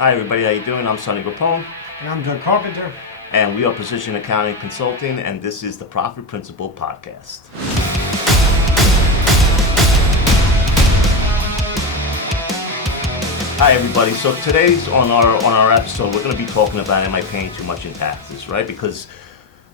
Hi everybody, how you doing? I'm Sonny Grappone, And I'm Doug Carpenter. and we are Precision Accounting Consulting, and this is the Profit Principle Podcast. Hi everybody. So today's on our episode, we're going to be talking about am I paying too much in taxes, right? Because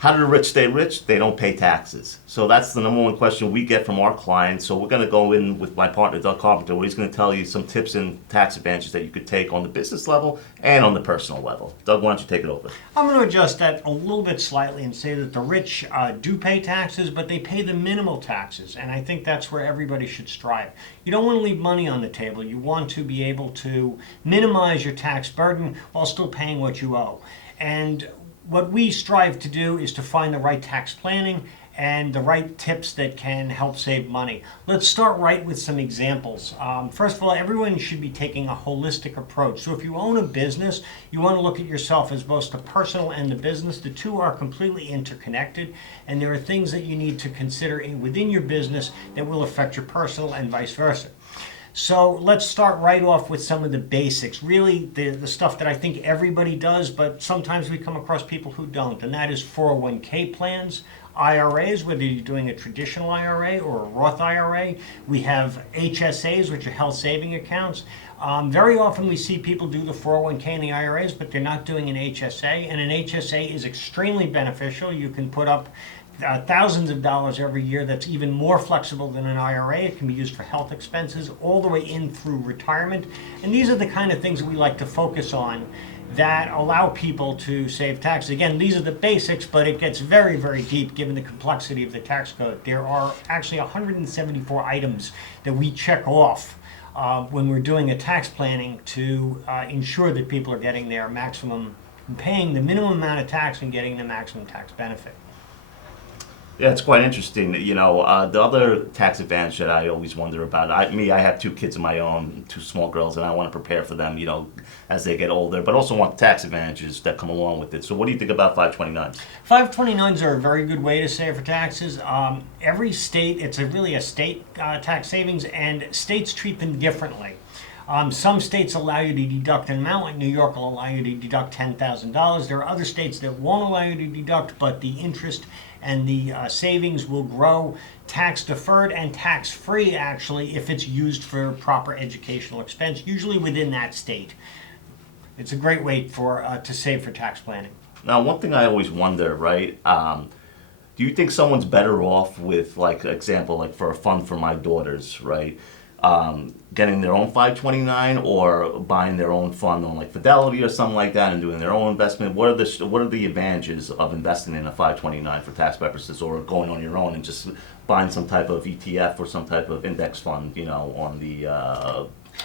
how do the rich stay rich? They don't pay taxes. So that's the number one question we get from our clients. So we're going to go in with my partner, Doug Carpenter, where he's going to tell you some tips and tax advantages that you could take on the business level and on the personal level. Doug, why don't you take it over? I'm going to adjust that a little bit slightly and say that the rich do pay taxes, but they pay the minimal taxes. And I think that's where everybody should strive. You don't want to leave money on the table. You want to be able to minimize your tax burden while still paying what you owe. And what we strive to do is to find the right tax planning and the right tips that can help save money. Let's start right with some examples. First of all, everyone should be taking a holistic approach. So if you own a business, you want to look at yourself as both the personal and the business. The two are completely interconnected, and there are things that you need to consider within your business that will affect your personal and vice versa. So let's start right off with some of the basics, really the stuff that I think everybody does, but sometimes we come across people who don't, and that is 401k plans, IRAs, whether you're doing a traditional IRA or a Roth IRA. We have HSAs, which are health saving accounts. Very often we see people do the 401k and the IRAs, but they're not doing an HSA, and an HSA is extremely beneficial. You can put up thousands of dollars every year. That's even more flexible than an IRA. It can be used for health expenses all the way in through retirement. And these are the kind of things that we like to focus on that allow people to save taxes. Again, these are the basics, but it gets very, very deep given the complexity of the tax code. There are actually 174 items that we check off when we're doing a tax planning to ensure that people are getting their maximum, paying the minimum amount of tax and getting the maximum tax benefit. Yeah, it's quite interesting. The other tax advantage that I always wonder about, I have two kids of my own, two small girls, and I want to prepare for them, as they get older, but also want tax advantages that come along with it. So what do you think about 529s? 529s are a very good way to save for taxes. Every state, it's really a state tax savings, and states treat them differently. Some states allow you to deduct an amount, like New York will allow you to deduct $10,000. There are other states that won't allow you to deduct, but the interest and the savings will grow tax deferred and tax free, actually, if it's used for proper educational expense, usually within that state. It's a great way to save for tax planning. Now, one thing I always wonder, right? Do you think someone's better off with, like, example, like for a fund for my daughters, right? Getting their own 529 or buying their own fund on like Fidelity or something like that and doing their own investment? What are the advantages of investing in a 529 for tax purposes, or going on your own and just buying some type of ETF or some type of index fund,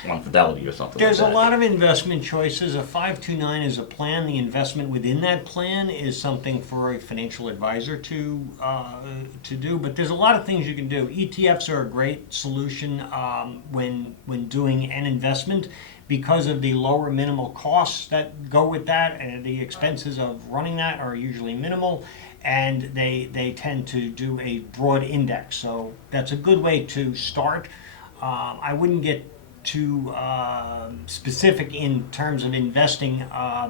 on Fidelity or something There's like that? a lot of investment choices. A 529 is a plan. The investment within that plan is something for a financial advisor to do. But there's a lot of things you can do. ETFs are a great solution when doing an investment because of the lower minimal costs that go with that, and the expenses of running that are usually minimal, and they tend to do a broad index. So that's a good way to start. I wouldn't get too specific in terms of investing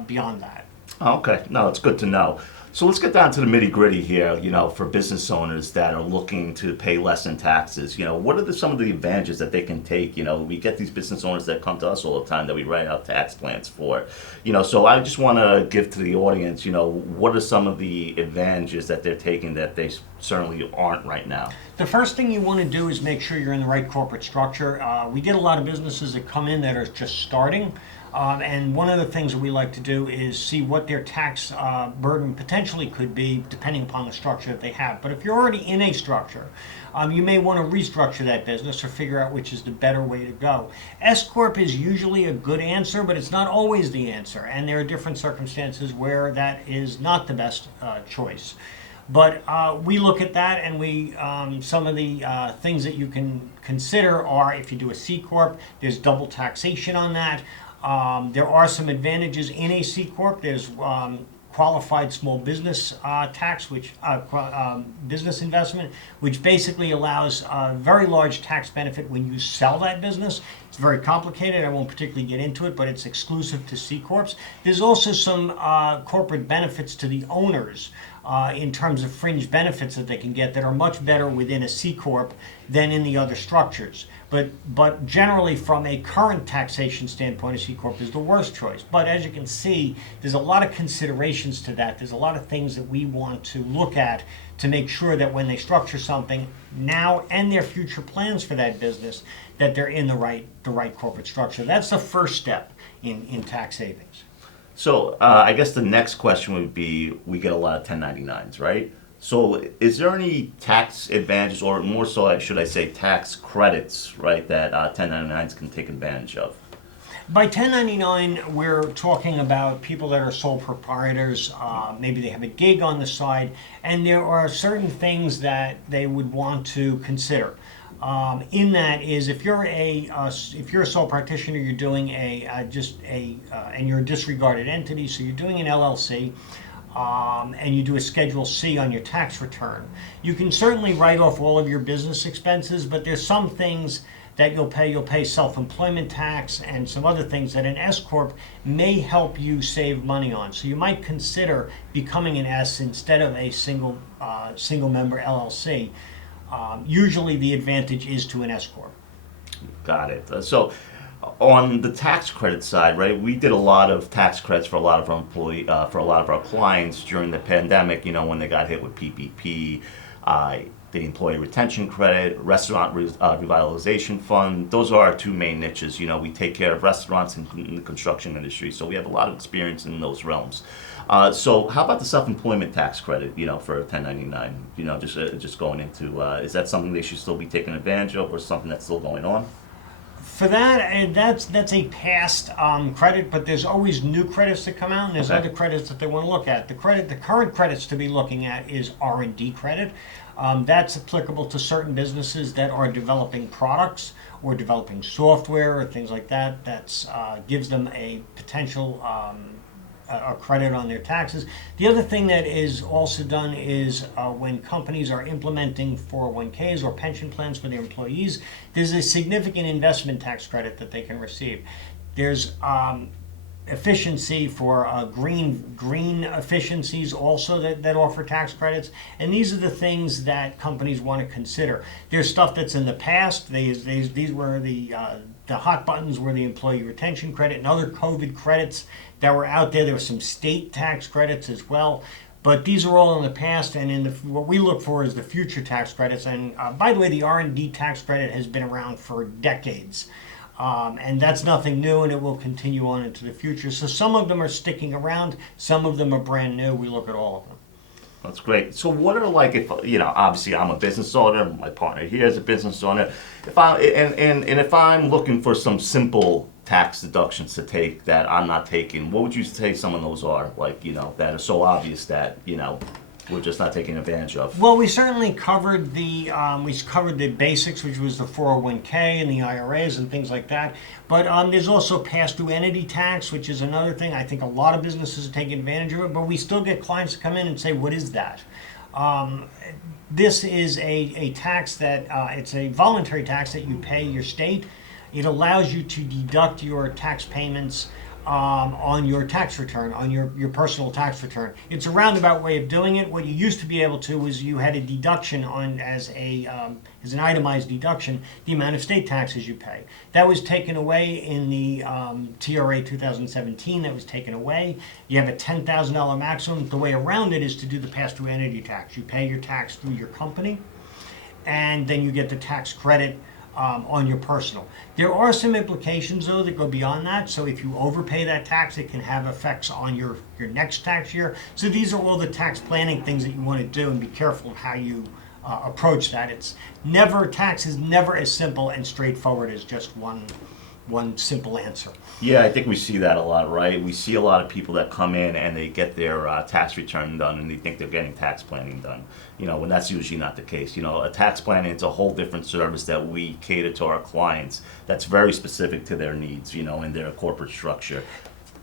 beyond that. Okay, no, it's good to know. So let's get down to the nitty gritty here, for business owners that are looking to pay less in taxes. What are some of the advantages that they can take? We get these business owners that come to us all the time that we write out tax plans for. So I just want to give to the audience, what are some of the advantages that they're taking that they certainly aren't right now? The first thing you want to do is make sure you're in the right corporate structure. We get a lot of businesses that come in that are just starting. And one of the things that we like to do is see what their tax burden potentially could be depending upon the structure that they have. But if you're already in a structure, you may want to restructure that business or figure out which is the better way to go. S-Corp is usually a good answer, but it's not always the answer. And there are different circumstances where that is not the best choice. But we look at that, and some of the things that you can consider are, if you do a C-Corp, there's double taxation on that. There are some advantages in a C-Corp. There's qualified small business tax, which business investment, which basically allows a very large tax benefit when you sell that business. It's very complicated. I won't particularly get into it, but it's exclusive to C corps. There's also some corporate benefits to the owners in terms of fringe benefits that they can get that are much better within a C corp than in the other structures. But generally, from a current taxation standpoint, a C corp is the worst choice. But as you can see, there's a lot of considerations to that. There's a lot of things that we want to look at to make sure that when they structure something now and their future plans for that business, that they're in the right corporate structure. That's the first step in tax savings. So I guess the next question would be, we get a lot of 1099s, right? So is there any tax advantages, or more so, should I say, tax credits, right, that 1099s can take advantage of? By 1099, we're talking about people that are sole proprietors. Maybe they have a gig on the side, and there are certain things that they would want to consider. In that is, if you're a sole practitioner, you're doing and you're a disregarded entity, so you're doing an LLC. And you do a Schedule C on your tax return. You can certainly write off all of your business expenses, but there's some things that you'll pay. You'll pay self-employment tax and some other things that an S corp may help you save money on. So you might consider becoming an S instead of a single member LLC. Usually the advantage is to an S corp. Got it. So on the tax credit side, right, we did a lot of tax credits for a lot of our for a lot of our clients during the pandemic, when they got hit with PPP, the employee retention credit, restaurant revitalization fund. Those are our two main niches. We take care of restaurants and in the construction industry, so we have a lot of experience in those realms. So how about the self-employment tax credit, for 1099? Just going into, is that something they should still be taking advantage of, or something that's still going on? For that, that's a past credit, but there's always new credits that come out, and there's Okay. other credits that they want to look at. The current credits to be looking at is R&D credit. That's applicable to certain businesses that are developing products or developing software or things like that. That's gives them a potential a credit on their taxes. The other thing that is also done is when companies are implementing 401ks or pension plans for their employees, there's a significant investment tax credit that they can receive. There's efficiency for green efficiencies also that offer tax credits, and these are the things that companies want to consider. There's stuff that's in the past. These were the hot buttons were the employee retention credit and other COVID credits that were out there. There were some state tax credits as well. But these are all in the past, and what we look for is the future tax credits. And by the way, the R&D tax credit has been around for decades. And that's nothing new, and it will continue on into the future. So some of them are sticking around, some of them are brand new. We look at all of them. That's great. So what are, like, if obviously I'm a business owner, my partner here is a business owner. If I'm looking for some simple tax deductions to take that I'm not taking, what would you say some of those are? Like, that are so obvious that we're just not taking advantage of. Well, we certainly covered the basics, which was the 401k and the IRAs and things like that. But there's also pass-through entity tax, which is another thing. I think a lot of businesses are taking advantage of it, but we still get clients to come in and say, "What is that?" This is a tax that it's a voluntary tax that you pay your state. It allows you to deduct your tax payments on your tax return, on your personal tax return. It's a roundabout way of doing it. What you used to be able to was you had a deduction on as an itemized deduction, the amount of state taxes you pay. That was taken away in the TRA 2017. That was taken away. You have a $10,000 maximum. The way around it is to do the pass-through entity tax. You pay your tax through your company, and then you get the tax credit on your personal. There are some implications, though, that go beyond that. So if you overpay that tax, it can have effects on your next tax year. So these are all the tax planning things that you want to do, and be careful of how you approach that. Tax is never as simple and straightforward as just one simple answer. Yeah, I think we see that a lot, right? We see a lot of people that come in and they get their tax return done and they think they're getting tax planning done, when that's usually not the case. A tax planning, it's a whole different service that we cater to our clients that's very specific to their needs, and their corporate structure.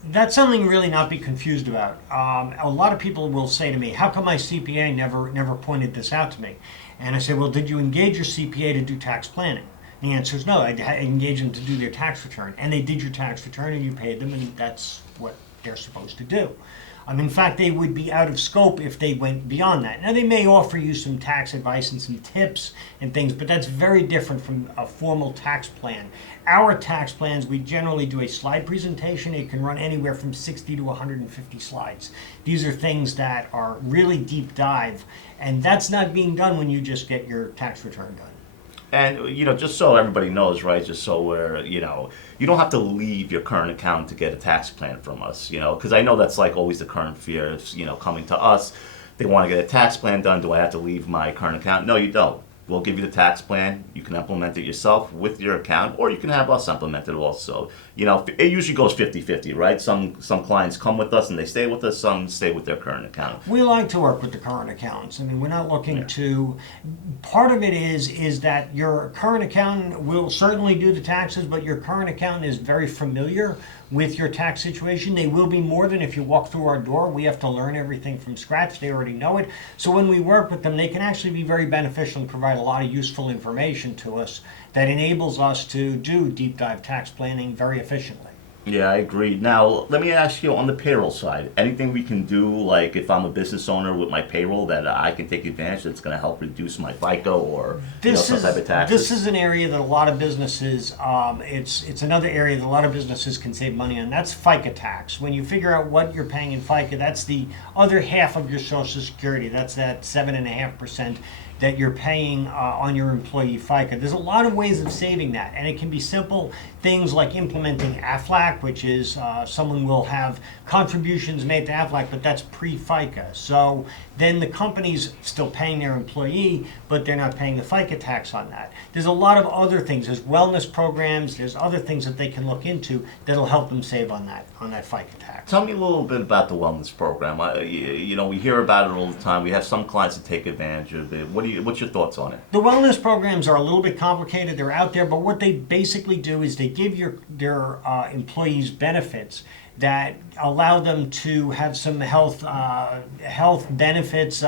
That's something really not be confused about. A lot of people will say to me, "How come my CPA never pointed this out to me?" And I say, "Well, did you engage your CPA to do tax planning?" The answer is no. I engaged them to do their tax return, and they did your tax return, and you paid them, and that's what they're supposed to do. In fact, they would be out of scope if they went beyond that. Now, they may offer you some tax advice and some tips and things, but that's very different from a formal tax plan. Our tax plans, we generally do a slide presentation. It can run anywhere from 60 to 150 slides. These are things that are really deep dive, and that's not being done when you just get your tax return done. And, just so everybody knows, right, just so we're, you don't have to leave your current account to get a tax plan from us, because I know that's like always the current fear is, coming to us, they want to get a tax plan done, do I have to leave my current account? No, you don't. We'll give you the tax plan. You can implement it yourself with your account, or you can have us implement it also. It usually goes 50-50, right? Some clients come with us and they stay with us, some stay with their current account. We like to work with the current accounts. We're not looking to, part of it is that your current accountant will certainly do the taxes, but your current accountant is very familiar with your tax situation. They will be more than if you walk through our door. We have to learn everything from scratch. They already know it. So when we work with them, they can actually be very beneficial and provide a lot of useful information to us that enables us to do deep dive tax planning very efficiently. Yeah, I agree. Now, let me ask you on the payroll side, anything we can do, like if I'm a business owner with my payroll that I can take advantage that's going to help reduce my FICA or some type of taxes? This is an area that a lot of businesses, it's another area that a lot of businesses can save money on. That's FICA tax. When you figure out what you're paying in FICA, that's the other half of your Social Security. That's that 7.5% that you're paying on your employee FICA. There's a lot of ways of saving that, and it can be simple things like implementing AFLAC, which is someone will have contributions made to AFLAC, but that's pre-FICA. So then the company's still paying their employee, but they're not paying the FICA tax on that. There's a lot of other things. There's wellness programs. There's other things that they can look into that'll help them save on that FICA tax. Tell me a little bit about the wellness program. We hear about it all the time. We have some clients that take advantage of it. What's your thoughts on it? The wellness programs are a little bit complicated. They're out there, but what they basically do is they give their employees benefits that allow them to have some health benefits.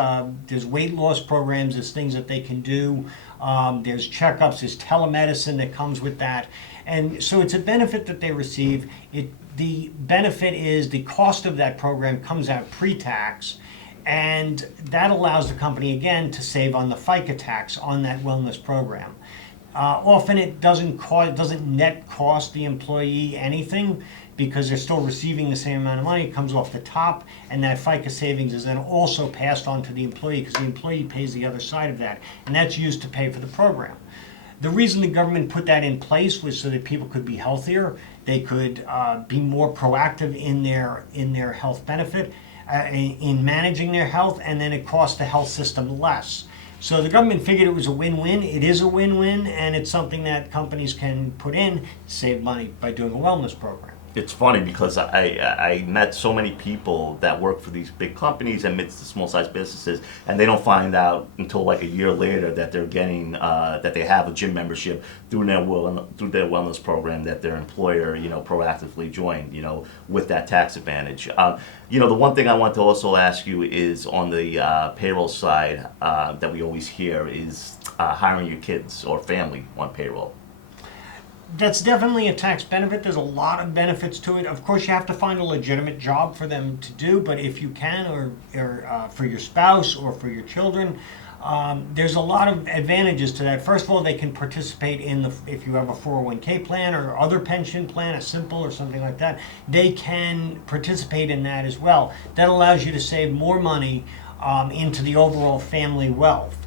There's weight loss programs. There's things that they can do. There's checkups. There's telemedicine that comes with that. And so it's a benefit that they receive. The benefit is the cost of that program comes out pre-tax, and that allows the company, again, to save on the FICA tax on that wellness program. Often it doesn't net cost the employee anything because they're still receiving the same amount of money. It comes off the top, and that FICA savings is then also passed on to the employee because the employee pays the other side of that, and that's used to pay for the program. The reason the government put that in place was so that people could be healthier, they could be more proactive in their health benefit, in managing their health, and then it cost the health system less. So the government figured it was a win-win. It is a win-win, and it's something that companies can put in to save money by doing a wellness program. It's funny because I met so many people that work for these big companies and midst the small-sized businesses, and they don't find out until like a year later that they're getting that they have a gym membership through their wellness program that their employer proactively joined with that tax advantage. The one thing I want to also ask you is on the payroll side that we always hear is hiring your kids or family on payroll. That's definitely a tax benefit. There's a lot of benefits to it. Of course, you have to find a legitimate job for them to do, but if you can, or for your spouse or for your children, there's a lot of advantages to that. First of all, they can participate if you have a 401k plan or other pension plan, a simple or something like that, they can participate in that as well. That allows you to save more money into the overall family wealth.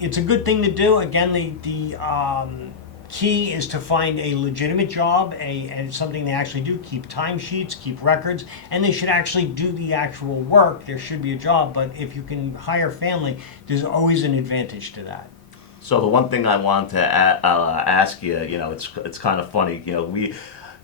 It's a good thing to do. Again, the key is to find a legitimate job, and something they actually do, keep timesheets, keep records, and they should actually do the actual work. There should be a job, but if you can hire family, there's always an advantage to that. So the one thing I want to ask you, it's kind of funny,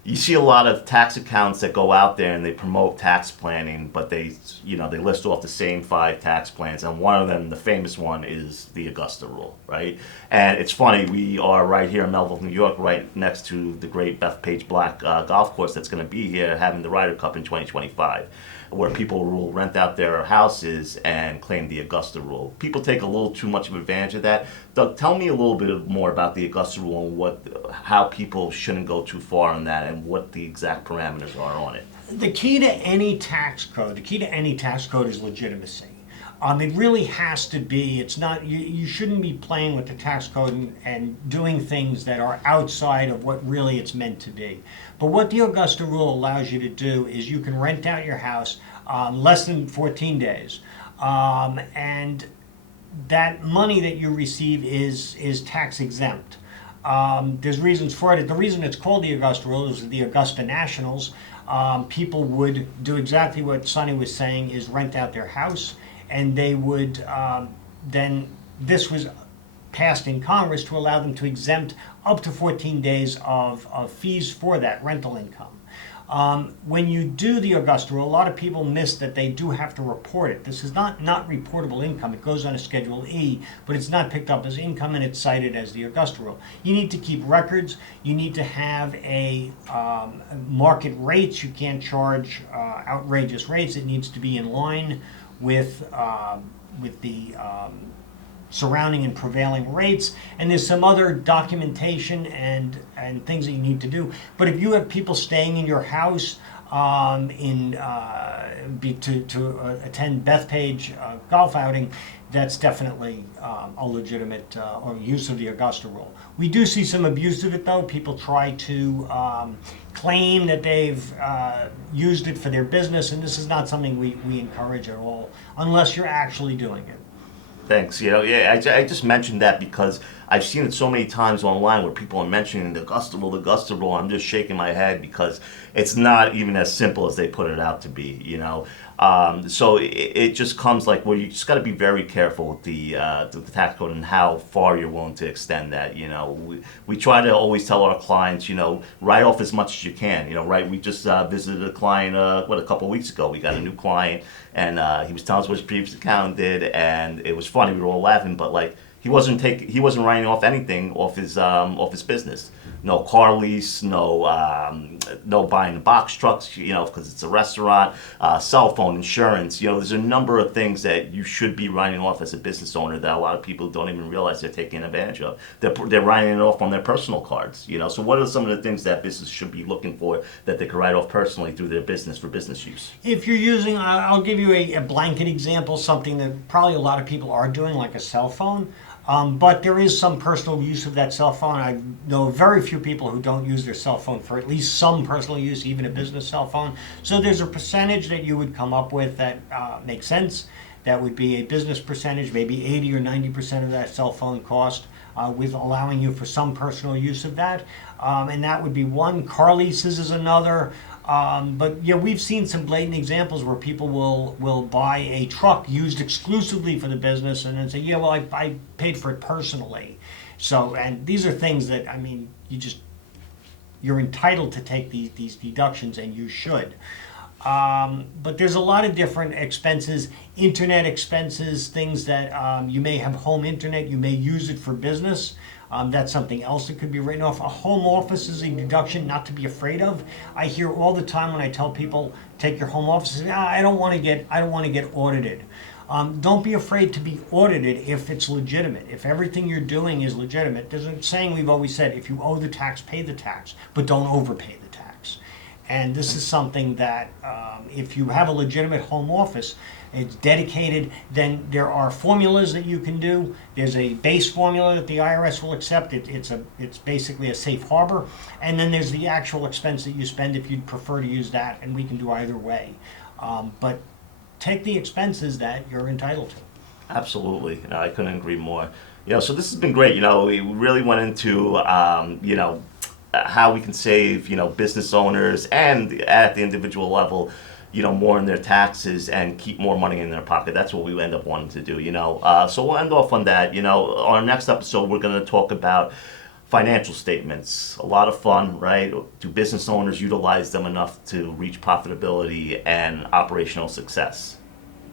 you see a lot of tax accounts that go out there and they promote tax planning, but they list off the same 5 tax plans, and one of them, the famous one, is the Augusta Rule, right? And it's funny, we are right here in Melville, New York, right next to the great Bethpage Black golf course that's going to be here having the Ryder Cup in 2025, where people will rent out their houses and claim the Augusta Rule. People take a little too much of advantage of that. Doug, tell me a little bit more about the Augusta Rule and how people shouldn't go too far on that and what the exact parameters are on it. The key to any tax code, is legitimacy. It really has to be. It's not. You shouldn't be playing with the tax code and doing things that are outside of what really it's meant to be. But what the Augusta Rule allows you to do is you can rent out your house less than 14 days, and that money that you receive is tax exempt. There's reasons for it. The reason it's called the Augusta Rule is the Augusta Nationals. People would do exactly what Sonny was saying, is rent out their house, and they would then, this was passed in Congress to allow them to exempt up to 14 days of fees for that rental income. When you do the Augusta Rule, a lot of people miss that they do have to report it. This is not reportable income. It goes on a Schedule E, but it's not picked up as income, and it's cited as the Augusta Rule. You need to keep records. You need to have a market rates. You can't charge outrageous rates. It needs to be in line with the surrounding and prevailing rates, and there's some other documentation and things that you need to do. But if you have people staying in your house to attend Bethpage golf outing, that's definitely a legitimate or use of the Augusta Rule. We do see some abuse of it, though. People try to claim that they've used it for their business, and this is not something we encourage at all, unless you're actually doing it. Thanks. I just mentioned that because I've seen it so many times online where people are mentioning the Augusta Rule, the Augusta Rule. I'm just shaking my head because it's not even as simple as they put it out to be, So it just comes like, well, you just got to be very careful with the tax code and how far you're willing to extend that. We try to always tell our clients, write off as much as you can. Right? We just visited a client, a couple of weeks ago. We got a new client, and he was telling us what his previous accountant did, and it was funny. We were all laughing, but like, he wasn't writing off anything off his business. No car lease, no buying box trucks, because it's a restaurant, cell phone insurance. There's a number of things that you should be writing off as a business owner that a lot of people don't even realize they're taking advantage of. They're writing it off on their personal cards. So what are some of the things that business should be looking for that they can write off personally through their business for business use? If you're using, I'll give you a blanket example, something that probably a lot of people are doing, like a cell phone. But there is some personal use of that cell phone. I know very few people who don't use their cell phone for at least some personal use, even a business cell phone. So there's a percentage that you would come up with that makes sense. That would be a business percentage, maybe 80 or 90% of that cell phone cost, with allowing you for some personal use of that. And that would be one. Car leases is another. But yeah, we've seen some blatant examples where people will buy a truck used exclusively for the business and then say, yeah, well, I paid for it personally. So, and these are things that, you're entitled to take these deductions, and you should. But there's a lot of different expenses, internet expenses, things that you may have home internet, you may use it for business. That's something else that could be written off. A home office is a deduction not to be afraid of. I hear all the time when I tell people take your home office, I don't want to get audited. Don't be afraid to be audited if it's legitimate. If everything you're doing is legitimate. There's a saying we've always said: if you owe the tax, pay the tax, but don't overpay the tax. And this is something that if you have a legitimate home office, it's dedicated, then there are formulas that you can do. There's a base formula that the IRS will accept. It's basically a safe harbor. And then there's the actual expense that you spend if you'd prefer to use that, and we can do either way. But take the expenses that you're entitled to. Absolutely. I couldn't agree more. So this has been great. We really went into, how we can save, business owners and at the individual level, more in their taxes and keep more money in their pocket. That's what we end up wanting to do, So we'll end off on that. Our next episode, we're going to talk about financial statements, a lot of fun, right? Do business owners utilize them enough to reach profitability and operational success?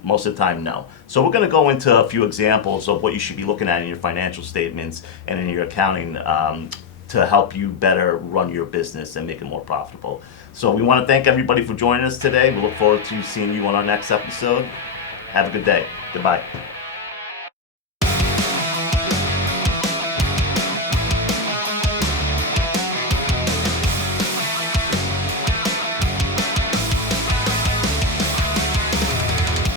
Most of the time, no. So we're going to go into a few examples of what you should be looking at in your financial statements and in your accounting to help you better run your business and make it more profitable. So we want to thank everybody for joining us today. We look forward to seeing you on our next episode. Have a good day. Goodbye.